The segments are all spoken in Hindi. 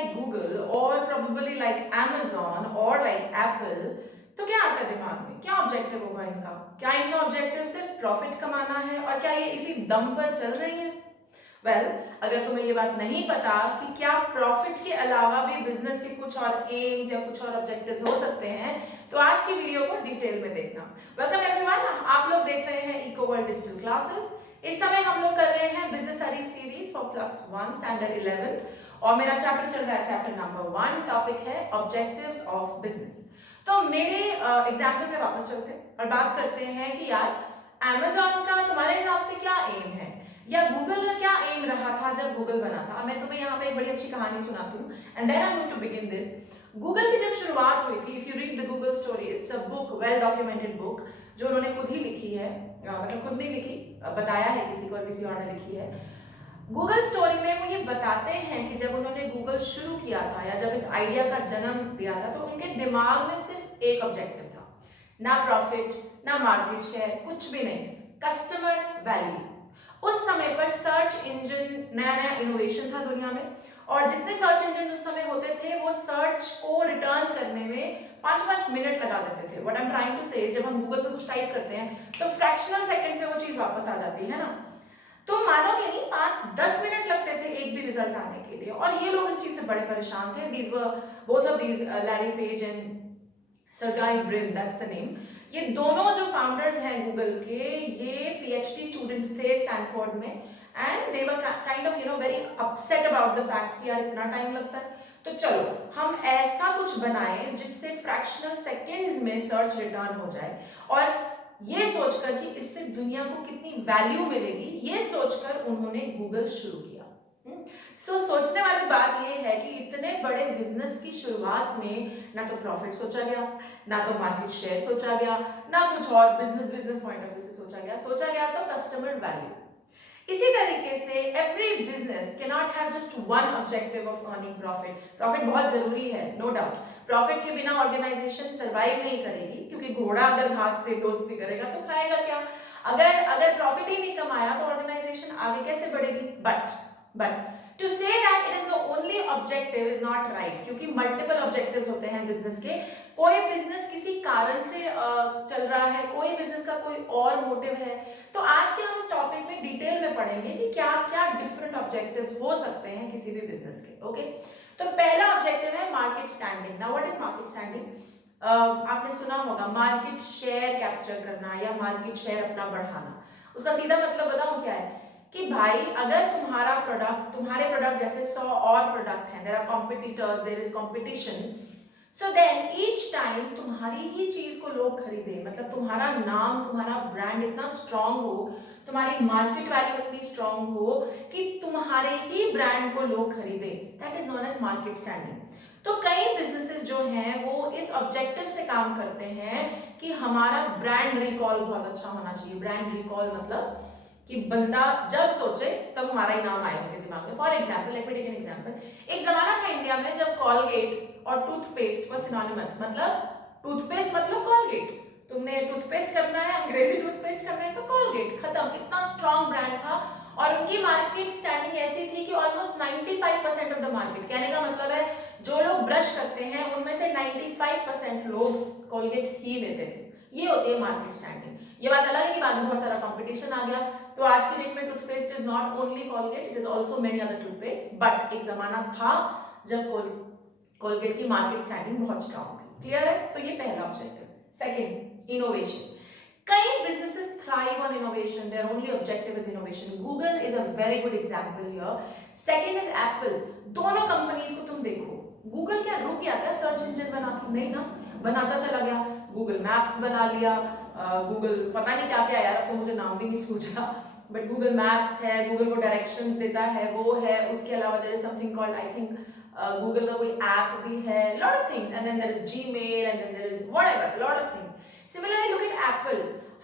like Google or probably like Amazon or like Apple, तो क्या आता है दिमाग में? क्या ऑब्जेक्टिव होगा इनका? क्या इनका ऑब्जेक्टिव सिर्फ प्रॉफिट कमाना है और क्या ये इसी दम पर चल रही है? अगर तुम्हें ये बात नहीं पता कि क्या प्रॉफिट के अलावा भी बिजनेस के कुछ और एम्स या कुछ और ऑब्जेक्टिव्स हो सकते हैं, तो आज की वीडियो को डिटेल में देखना। वेलकम एवरीवन, आप लोग देख रहे हैं इको वर्ल्ड डिजिटल क्लासेस। इस समय हम लोग कर रहे हैं business studies series for +1 standard 11th और मेरा चैप्टर चल रहा है चैप्टर नंबर 1। टॉपिक है ऑब्जेक्टिव्स ऑफ बिजनेस। तो मेरे एग्जाम्पल पे वापस चलते हैं और बात करते हैं कि यार अमेजॉन का तुम्हारे हिसाब से क्या एम है या गूगल का क्या एम रहा था जब गूगल बना था। मैं तुम्हें यहाँ पे एक बड़ी अच्छी कहानी सुनाती हूँ and then I am going to begin this. Google की जब शुरुआत हुई थी, if you read the Google story, it's a book, well documented book, जो उन्होंने खुद ही लिखी है, मतलब खुद नहीं लिखी, बताया है किसी को और किसी और ने लिखी है। गूगल स्टोरी में वो ये बताते हैं कि जब उन्होंने गूगल शुरू किया था या जब इस आइडिया का जन्म दिया था, तो उनके दिमाग में सिर्फ एक ऑब्जेक्टिव था, ना प्रॉफिट, ना मार्केट शेयर, कुछ भी नहीं, कस्टमर वैल्यू। उस समय पर सर्च इंजन नया नया इनोवेशन था दुनिया में, और जितने सर्च इंजन उस समय होते थे वो सर्च को रिटर्न करने में 5-5 मिनट लगा देते थे। What I am trying to say, जब हम गूगल पे कुछ टाइप करते हैं तो फ्रैक्शनल सेकंड्स में वो चीज वापस आ जाती है ना। तो मानोगे नहीं, 5-10 मिनट लगते थे एक भी रिजल्ट आने के लिए, और ये लोग इस चीज से बड़े परेशान थे। These were both of these, Larry page and Sergey Brin, that's the name. ये दोनों जो फाउंडर्स हैं गूगल के, ये पीएचडी स्टूडेंट्स थे स्टैनफोर्ड में, and they were kind of very upset about the fact कि यार इतना टाइम लगता है, तो चलो हम ऐसा कुछ बनाएं जिससे फ्रैक्शनल सेकंड्स में सर्च रिटर्न हो जाए। और ये सोचकर कि इससे दुनिया को कितनी वैल्यू मिलेगी, ये सोचकर उन्होंने गूगल शुरू किया। सोचने वाली बात ये है कि इतने बड़े बिजनेस की शुरुआत में ना तो प्रॉफिट सोचा गया, ना तो मार्केट शेयर सोचा गया, ना कुछ और बिजनेस पॉइंट ऑफ व्यू से सोचा गया तो कस्टमर वैल्यू। इसी तरीके से every business can not have just one objective of earning profit. Profit बहुत जरूरी है, नो डाउट। प्रॉफिट के बिना ऑर्गेनाइजेशन सर्वाइव नहीं करेगी, क्योंकि घोड़ा अगर घास से दोस्ती करेगा तो खाएगा क्या। अगर प्रॉफिट ही नहीं कमाया तो ऑर्गेनाइजेशन आगे कैसे बढ़ेगी। But to say that it is the only objective is not right, क्योंकि मल्टीपल ऑब्जेक्टिव्स होते हैं बिजनेस के। कोई बिजनेस किसी कारण से चल रहा है, कोई बिजनेस का कोई और मोटिव है। तो आज के हम इस टॉपिक में डिटेल में पढ़ेंगे कि क्या क्या डिफरेंट ऑब्जेक्टिव्स हो सकते हैं किसी भी बिजनेस के। ओके, तो पहला ऑब्जेक्टिव है market standing. Now what is market standing? आपने सुना होगा मार्केट शेयर कैप्चर करना या मार्केट शेयर अपना बढ़ाना। उसका सीधा मतलब बताऊं क्या है कि भाई अगर तुम्हारे प्रोडक्ट जैसे 100 और प्रोडक्ट हैं, there are competitors, there is competition, so then each time तुम्हारी ही चीज को लोग खरीदे, मतलब तुम्हारा नाम, तुम्हारा ब्रांड इतना स्ट्रांग हो, तुम्हारी मार्केट वैल्यू इतनी स्ट्रांग हो कि तुम्हारे ही ब्रांड को लोग खरीदे, that is known as market standing. तो कई बिजनेसेस जो हैं वो इस ऑब्जेक्टिव से काम करते हैं कि हमारा ब्रांड रिकॉल बहुत अच्छा होना चाहिए। ब्रांड रिकॉल मतलब कि बंदा जब सोचे तब हमारा ही नाम आए उनके दिमाग में। For example, let me take an example. एक जमाना था इंडिया में जब कॉलगेट और टूथपेस्ट वर सिनोनिमस, मतलब टूथपेस्ट मतलब कॉलगेट, तुमने टूथपेस्ट करना है, अंग्रेजी टूथपेस्ट करना है तो कॉलगेट, खत्म। इतना स्ट्रॉन्ग ब्रांड था और उनकी मार्केट स्टैंडिंग ऐसी थी कि ऑलमोस्ट 95% ऑफ द मार्केट, कहने का मतलब है जो लोग ब्रश करते हैं उनमें से 95% लोग कॉलगेट ही लेते थे। ये होती है मार्केट स्टैंडिंग। ये बात अलग है कि बाद में बहुत सारा कंपटीशन आ गया, तो आज की डेट में toothpaste is not only Colgate, it is also many other toothpaste, but एक जमाना था जब कॉलगेट की मार्केट स्टैंडिंग बहुत स्ट्रांग थी। क्लियर है? तो ये पहला ऑब्जेक्टिव। Second, innovation. कई businesses thrive on innovation, their only objective is innovation. Google is a very good example here. Second is Apple. दोनों कंपनीज को तुम देखो, गूगल क्या रुक गया क्या सर्च इंजन बना के? नहीं ना, बनाता चला गया। गूगल मैप्स बना लिया, गूगल पता नहीं क्या क्या यार, अब तो मुझे नाम भी नहीं सूझ रहा, बट गूगल मैप्स है, गूगल को डायरेक्शंस देता है, वो है। उसके अलावा there is something called, I think Google का कोई ऐप भी है, lot of things, and then there is Gmail, and then there is whatever, lot of things. Similarly look at Apple.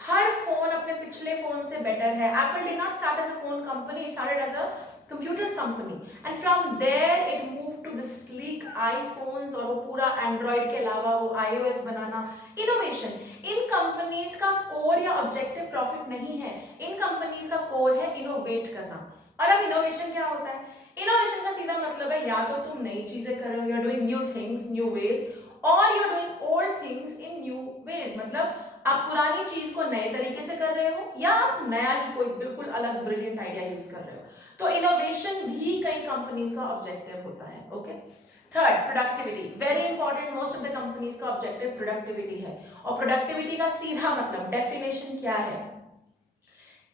हर फोन अपने पिछले फोन से बेटर है। Apple did not start as a phone company, it started as a computers company, and from there it moved to the sleek iPhones और वो पूरा Android के अलावा वो iOS बनाना। इनोवेशन। इन कंपनीज का कोर या ऑब्जेक्टिव प्रॉफिट नहीं है, इन कंपनीज का कोर है इनोवेट करना। और अब इनोवेशन क्या होता है? इनोवेशन का सीधा मतलब है या तो तुम नई चीजें कर रहे हो, you are doing new things new ways, और you are doing old things in new ways, मतलब आप पुरानी चीज को नए तरीके से कर रहे हो या आप नया ही कोई बिल्कुल अलग ब्रिलियंट आइडिया यूज कर रहे हो। तो इनोवेशन भी कई कंपनीज का ऑब्जेक्टिव होता है। Okay, third, productivity, very important. Most of the companies का ऑब्जेक्टिव प्रोडक्टिविटी है, और प्रोडक्टिविटी का सीधा मतलब डेफिनेशन क्या है,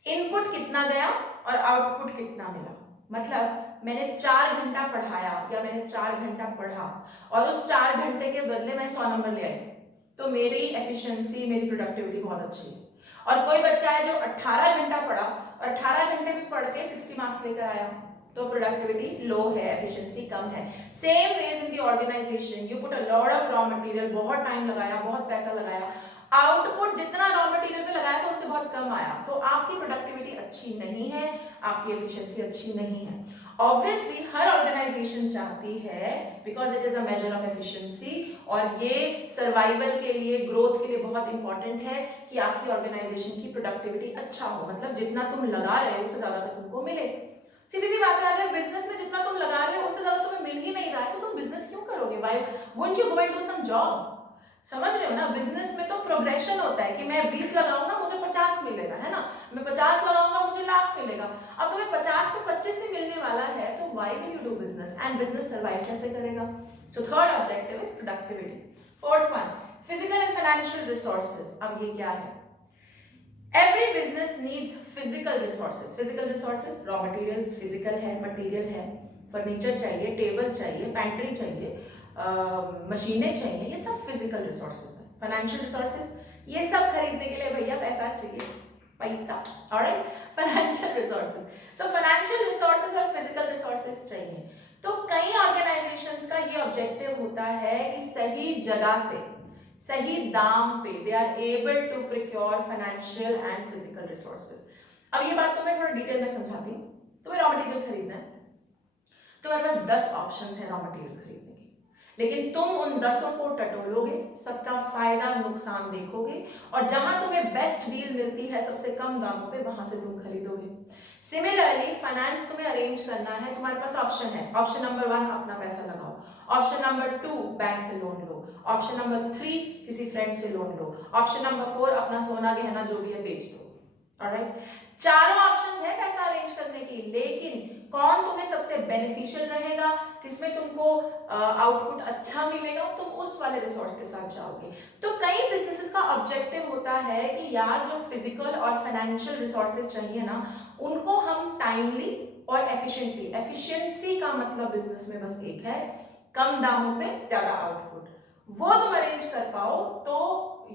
इनपुट कितना गया और आउटपुट कितना मिला। मतलब मैंने 4 घंटा पढ़ाया या मैंने 4 घंटा पढ़ा और उस 4 घंटे के बदले मैं 100 नंबर ले आई, तो मेरी एफिशिएंसी, मेरी प्रोडक्टिविटी बहुत अच्छी है। और कोई बच्चा है जो 18 घंटा पढ़ा और 18 घंटे भी पढ़ के 60 मार्क्स लेकर आया, तो प्रोडक्टिविटी लो है, एफिशिएंसी कम है। Same ways in the organisation, you put a lot of raw material, बहुत टाइम लगाया, बहुत पैसा लगाया, आउटपुट जितना रॉ मटेरियल में लगाया था उससे बहुत कम आया, तो आपकी प्रोडक्टिविटी अच्छी नहीं है, आपकी एफिशिएंसी अच्छी नहीं है। ऑब्वियसली हर ऑर्गेनाइजेशन चाहती है, because it is a measure of efficiency, और ये सर्वाइवल के लिए, ग्रोथ के लिए बहुत इंपॉर्टेंट है कि आपकी ऑर्गेनाइजेशन की प्रोडक्टिविटी अच्छा हो, मतलब जितना तुम लगा रहे हो उससे ज्यादा का तुमको मिले। सीधी सी बात है, अगर बिजनेस में जितना तुम लगा रहे हो उससे ज्यादा तुम्हें मिल ही नहीं रहा है तो तुम बिजनेस क्यों करोगे? Why wouldn't you go and do some job? समझ रहे हो ना, बिजनेस में तो प्रोग्रेशन होता है कि मैं 20 लगाऊंगा मुझे 50 मिलेगा, है ना, मैं 50 लगाऊंगा मुझे लाख मिलेगा। अब तुम्हें 50 पे 25 ही मिलने वाला है, तो why will you do business, and business survive कैसे करेगा? So third objective is productivity. Fourth one, physical and financial resources. अब ये क्या है? Every business needs physical resources. Physical resources, raw material, physical है, material है, फर्नीचर चाहिए, टेबल चाहिए, पैंट्री चाहिए, मशीनें चाहिए, ये सब फिजिकल रिसोर्सेज है। फाइनेंशियल रिसोर्सेज, ये सब खरीदने के लिए भैया पैसा चाहिए, पैसा, alright, financial resources. So financial resources और फिजिकल रिसोर्सेज चाहिए। तो कई ऑर्गेनाइजेशंस का ये ऑब्जेक्टिव होता है कि सही जगह से सही दाम पे they are able to procure financial and physical resources. अब ये बात तो मैं थोड़ा डिटेल में समझाती हूँ। तुम्हें रॉ मटेरियल खरीदना है, तुम्हारे पास 10 ऑप्शंस है रॉ मटेरियल खरीदने की, लेकिन तुम उन 10 को टटोलोगे, सबका फायदा नुकसान देखोगे, और जहां तुम्हें बेस्ट डील मिलती है सबसे कम दामों पे, वहां से तुम खरीदोगे। सिमिलरली फाइनेंस तुम्हें अरेंज करना है, तुम्हारे पास ऑप्शन है। ऑप्शन नंबर 1, अपना पैसा लगाओ। ऑप्शन नंबर 2, बैंक से लोन लो। ऑप्शन नंबर 3, किसी फ्रेंड से लोन लो। ऑप्शन नंबर 4, अपना सोना गहना जो भी है बेच दो। ऑलराइट, चारों ऑप्शंस है पैसा अरेंज करने की, लेकिन कौन तुम्हें सबसे बेनिफिशियल रहेगा, किसमें तुमको आउटपुट अच्छा मिलेगा, तुम उस वाले रिसोर्स के साथ जाओगे। तो कई बिजनेसेस का ऑब्जेक्टिव होता है कि यार जो फिजिकल और फाइनेंशियल रिसोर्सेज चाहिए ना, उनको हम टाइमली और एफिशिएंटली, एफिशिएंसी का मतलब बिजनेस में बस एक है, कम दामों पे ज्यादा आउटपुट, वो तुम अरेंज कर पाओ तो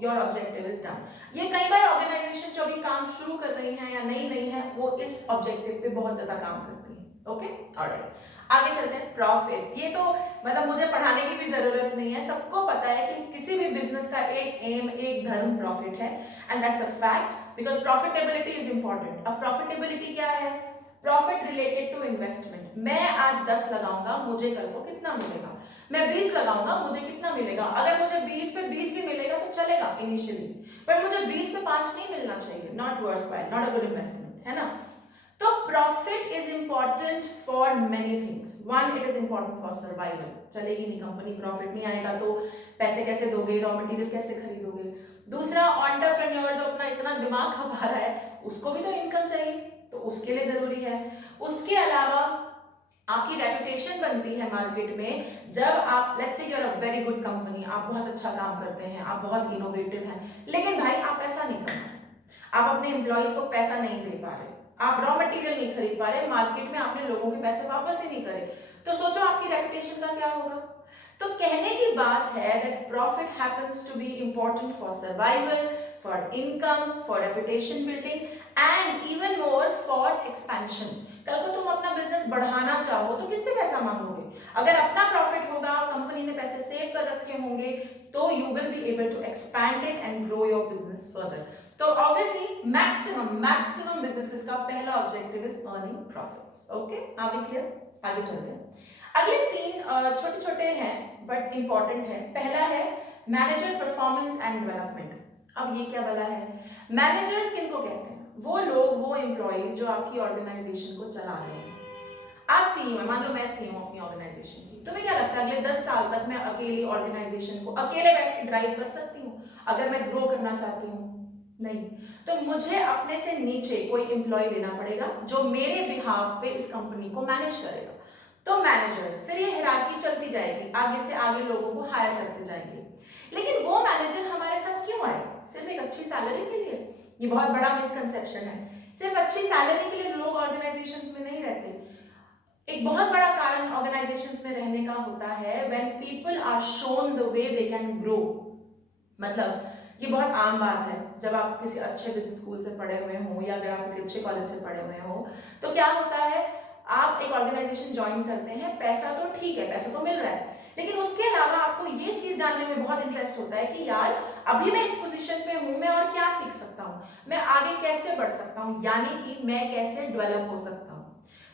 योर ऑब्जेक्टिव इज डन। ये कई बार ऑर्गेनाइजेशन जो भी काम शुरू कर रही है या नई है, वो इस ऑब्जेक्टिव पे बहुत ज्यादा काम करती है। ओके, ऑलराइट, आगे चलते हैं। प्रॉफिट्स, ये तो मतलब मुझे पढ़ाने की भी जरूरत नहीं है, सबको पता है कि किसी भी बिजनेस का एक एम, एक धर्म प्रॉफिट है, and that's a fact, because profitability is important. अब प्रॉफिटेबिलिटी क्या है? Profit related to investment. मैं आज 10 लगाऊंगा, मुझे कल को कितना मिलेगा? मैं 20 लगाऊंगा, मुझे कितना मिलेगा? अगर मुझे 20 पे 20 भी मिलेगा तो चलेगा इनिशियली, पर मुझे 20 पे 5 नहीं मिलना चाहिए, not worthwhile, not a good investment, है ना। तो profit is important for many things. One, it is important for survival. चलेगी नहीं कंपनी, प्रॉफिट नहीं आएगा तो पैसे कैसे दोगे, रॉ मटेरियल कैसे खरीदोगे? दूसरा, एंटरप्रेन्योर जो अपना इतना दिमाग खपा रहा है, उसको भी तो इनकम चाहिए, तो उसके लिए जरूरी है। उसके अलावा आपकी रेपुटेशन बनती है मार्केट में, जब आप let's say you are a very good company, आप बहुत अच्छा काम करते हैं, आप बहुत इनोवेटिव हैं, लेकिन भाई आप ऐसा नहीं कर रहे, आप अपने एम्प्लॉइज को पैसा नहीं दे पा रहे, आप रॉ मटेरियल नहीं खरीद पा रहे, मार्केट में आपने लोगों के पैसे वापस ही नहीं करे, तो सोचो आपकी रेपुटेशन का क्या होगा। तो कहने की बात है that profit happens to be important for survival, for income, for reputation building, and even more for expansion. कल को तुम अपना बिजनेस बढ़ाना चाहो तो किससे पैसा मांगोगे? अगर अपना प्रॉफिट होगा, कंपनी ने पैसे सेव कर रखे होंगे, तो you will be able to expand it and grow your business further. तो ऑब्वियसली मैक्सिमम बिजनेसेस का पहला objective is earning profits. Okay, are we clear? आगे चलते हैं। अगले 3 छोटे छोटे हैं बट इंपॉर्टेंट है। पहला है मैनेजर परफॉर्मेंस एंड डेवलपमेंट। अब ये क्या वाला है? मैनेजर्स किनको कहते हैं? वो लोग, वो एम्प्लॉइज जो आपकी ऑर्गेनाइजेशन को चला रहे हैं। आप सीईओ हैं, मान लो मैं सीईओ हूं अपनी ऑर्गेनाइजेशन की, तुम्हें क्या लगता है अगले 10 साल तक मैं अकेली ऑर्गेनाइजेशन को अकेले बैठ के ड्राइव कर सकती हूँ अगर मैं ग्रो करना चाहती हूँ? नहीं। तो मुझे अपने से नीचे कोई एम्प्लॉय लेना पड़ेगा जो मेरे बिहाफ पे इस कंपनी को मैनेज करेगा। तो मैनेजर्स, फिर ये हायरार्की चलती जाएगी, आगे से आगे लोगों को हायर करते जाएंगे। लेकिन वो मैनेजर हमारे साथ क्यों आए? सिर्फ एक अच्छी सैलरी के लिए? ये बहुत बड़ा मिसकंसेप्शन है। सिर्फ अच्छी सैलरी के लिए लोग ऑर्गेनाइजेशंस में नहीं रहते। एक बहुत बड़ा कारण ऑर्गेनाइजेशंस में रहने का होता है when people are shown the way they can grow. मतलब ये बहुत आम बात है, जब आप किसी अच्छे बिजनेस स्कूल से पढ़े हुए हो या अगर आप किसी अच्छे कॉलेज से पढ़े हुए हो, तो क्या होता है, आप एक ऑर्गेनाइजेशन ज्वाइन करते हैं, पैसा तो ठीक है, पैसा तो मिल रहा है, लेकिन उसके अलावा आपको ये चीज जानने में बहुत इंटरेस्ट होता है कि यार अभी मैं इस पोजीशन पे हूं, मैं और क्या सीख सकता हूं, मैं आगे कैसे बढ़ सकता हूं, यानी कि मैं कैसे डेवलप हो सकता हूं।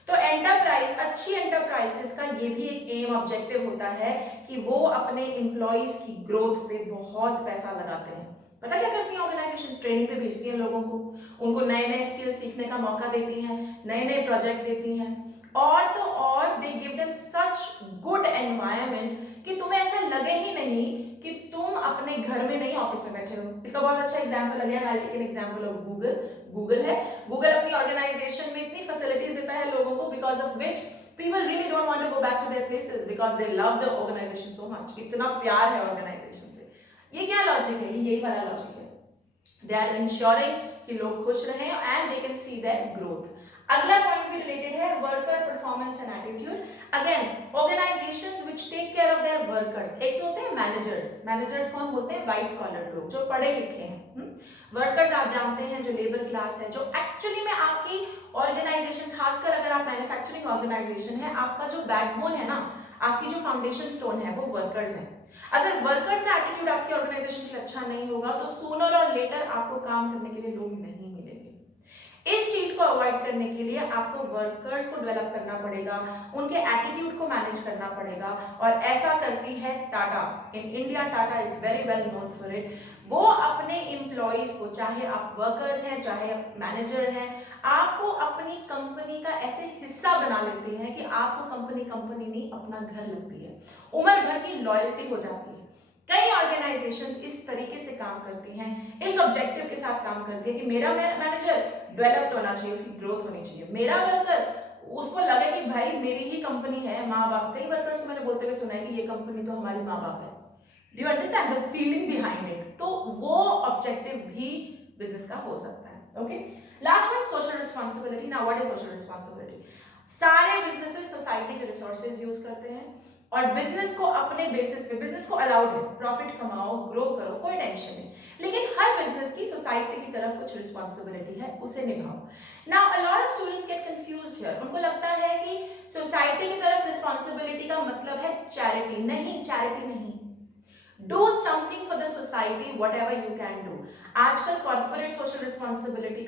तो एंटरप्राइज, अच्छी एंटरप्राइजेस का ये भी एक एम ऑब्जेक्टिव होता है कि वो अपने एम्प्लॉइज की ग्रोथ पे बहुत पैसा लगाते हैं। पता क्या करती हैं ऑर्गेनाइजेशंस? ट्रेनिंग पे भेजती हैं लोगों को, उनको नए नए स्किल सीखने का मौका देती हैं, नए नए प्रोजेक्ट देती हैं, और तो और they give them such good environment कि तुम्हें ऐसा लगे ही नहीं कि तुम अपने घर में नहीं ऑफिस में बैठे हो। इसका बहुत अच्छा example again I take an example of Google. Google है, गूगल अपनी ऑर्गेनाइजेशन में इतनी फैसिलिटीज देता है लोगों को because of which people really don't want to go back to their places because they love the organization so much। इतना प्यार है ऑर्गेनाइजेशन से। ये क्या लॉजिक है? ये यही वाला लॉजिक है। दे आर इंश्योरिंग कि लोग खुश रहें and they can see their growth. अगला पॉइंट भी रिलेटेड है worker performance and attitude. Again organisations which take care of their workers, एक तो होते हैं मैनेजर्स। मैनेजर्स कौन बोलते हैं? व्हाइट कॉलर लोग जो पढ़े लिखे हैं। वर्कर्स आप जानते हैं जो लेबर क्लास है, जो एक्चुअली में आपकी ऑर्गेनाइजेशन, खासकर अगर आप मैन्युफैक्चरिंग ऑर्गेनाइजेशन है, आपका जो बैकबोन है ना, आपकी जो फाउंडेशन स्टोन है, वो वर्कर्स है। अगर वर्कर्स का एटीट्यूड आपकी ऑर्गेनाइजेशन के लिए अच्छा नहीं होगा तो सूनर और लेटर आपको काम करने के लिए लोग नहीं मिलेंगे। इस चीज को अवॉइड करने के लिए आपको वर्कर्स को डेवलप करना पड़ेगा, उनके एटीट्यूड को मैनेज करना पड़ेगा, और ऐसा करती है Tata. In India Tata is very well known for it. वो अपने एम्प्लॉइज को, चाहे आप वर्कर्स हैं चाहे मैनेजर हैं, आपको अपनी कंपनी का ऐसे हिस्सा बना लेते हैं कि आपको कंपनी कंपनी नहीं अपना घर लगती है, उम्र भर की लॉयल्टी हो जाती है। कई ऑर्गेनाइजेशंस इस तरीके से काम करती हैं, इस ऑब्जेक्टिव के साथ काम करती है कि मेरा मैनेजर डेवलप्ड होना चाहिए, उसकी ग्रोथ होनी चाहिए, मेरा वर्कर उसको लगे कि भाई मेरी ही कंपनी है, माँ बाप। कई वर्कर्स को मैंने बोलते हुए सुना है कि ये कंपनी तो हमारी माँ बाप है। Do you understand the feeling behind it? तो वो ऑब्जेक्टिव भी बिजनेस का हो सकता है। Okay, last one, social responsibility. Now what is social responsibility? सारे बिजनेसेस सोसाइटी के रिसोर्सेज यूज करते हैं और बिजनेस को अपने बेसिस पे, बिजनेस को अलाउड है प्रॉफिट कमाओ, ग्रो करो, कोई टेंशन नहीं, लेकिन हर बिजनेस की सोसाइटी की तरफ कुछ रिस्पॉन्सिबिलिटी है, उसे निभाओ। Now a lot of students get confused here. उनको लगता है कि सोसाइटी की तरफ रिस्पॉन्सिबिलिटी का मतलब है चैरिटी। नहीं, चैरिटी नहीं। Do something for the society, whatever you can do. आजकल कॉर्पोरेट सोशल रिस्पॉन्सिबिलिटी